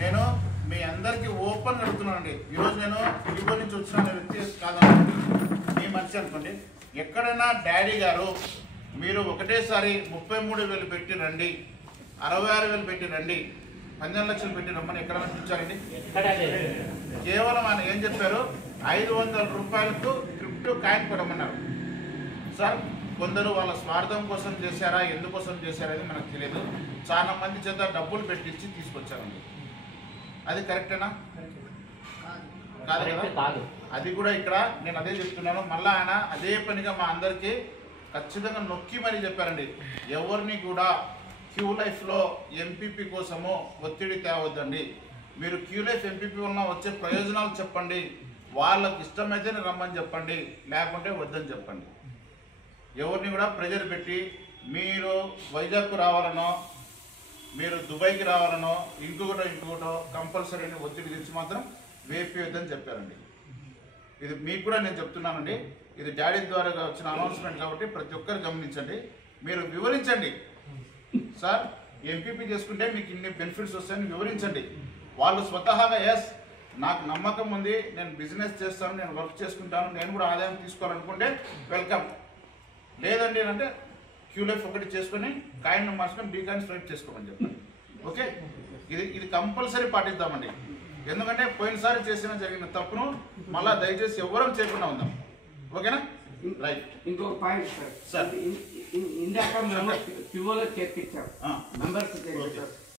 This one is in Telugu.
నేను మీ అందరికీ ఓపెన్ అడుగుతున్నానండి. ఈరోజు నేను ఇదిగో నుంచి వచ్చిన వ్యక్తి కాదనుకోండి, మీ మనిషి అనుకోండి. ఎక్కడైనా డాడీ గారు మీరు ఒకటేసారి 33,000 పెట్టి రండి, 66,000 పెట్టి రండి, 12 లక్షలు పెట్టి రమ్మని ఎక్కడైనా చూచారండి? కేవలం ఆయన ఏం చెప్పారు, 500 రూపాయలకు క్రిప్టో కాయిన్ కొనమన్నారు. సార్ కొందరు వాళ్ళ స్వార్థం కోసం చేశారా, ఎందుకోసం చేశారని మనకు తెలియదు. చాలా మంది చేత డబ్బులు పెట్టించి తీసుకొచ్చారండి. అది కరెక్టేనా? కాదు కదా. అది కూడా ఇక్కడ నేను అదే చెప్తున్నాను. మళ్ళీ ఆయన అదే పనిగా మా అందరికీ ఖచ్చితంగా నొక్కి మరీ చెప్పారండి, ఎవరిని కూడా క్యూ లైఫ్లో ఎంపీపీ కోసము ఒత్తిడి తేవద్దండి. మీరు క్యూ లైఫ్ ఎంపీపీ వలన వచ్చే ప్రయోజనాలు చెప్పండి, వాళ్ళకి ఇష్టమైతేనే రమ్మని చెప్పండి, లేకుంటే వద్దని చెప్పండి. ఎవరిని కూడా ప్రెజర్ పెట్టి మీరు వైజాగ్కు రావాలనో, మీరు దుబాయ్కి రావాలనో, ఇంకొకటో కంపల్సరీ ఒత్తిడి తెచ్చి మాత్రం వేపియొద్దని చెప్పారండి. ఇది మీకు కూడా నేను చెప్తున్నానండి. ఇది డాడీ ద్వారా వచ్చిన అనౌన్స్మెంట్ కాబట్టి ప్రతి ఒక్కరు గమనించండి. మీరు వివరించండి, సార్ ఎంపీపీ చేసుకుంటే మీకు ఇన్ని బెనిఫిట్స్ వస్తాయని వివరించండి. వాళ్ళు స్వతహాగా ఎస్ నాకు నమ్మకం ఉంది, నేను బిజినెస్ చేస్తాను, నేను వర్క్ చేసుకుంటాను, నేను కూడా ఆదాయం తీసుకోవాలనుకుంటే వెల్కమ్. లేదండి అంటే క్యూలైఫ్ ఒకటి చేసుకొని కాయిన్ మార్చుకొని డీ కాయిన్ స్వైప్ చేసుకోమని చెప్పండి. ఓకే, ఇది కంపల్సరీ పాటిద్దామండి. ఎందుకంటే పోయినసారి జరిగిన తప్పును మళ్ళా దయచేసి ఎవరూ చేయకుండా ఉందాం. ఓకేనా? రైట్. ఇంకొక పాయింట్ సార్, ఇందాక మెంబర్స్ చేర్పించాం. మెంబర్స్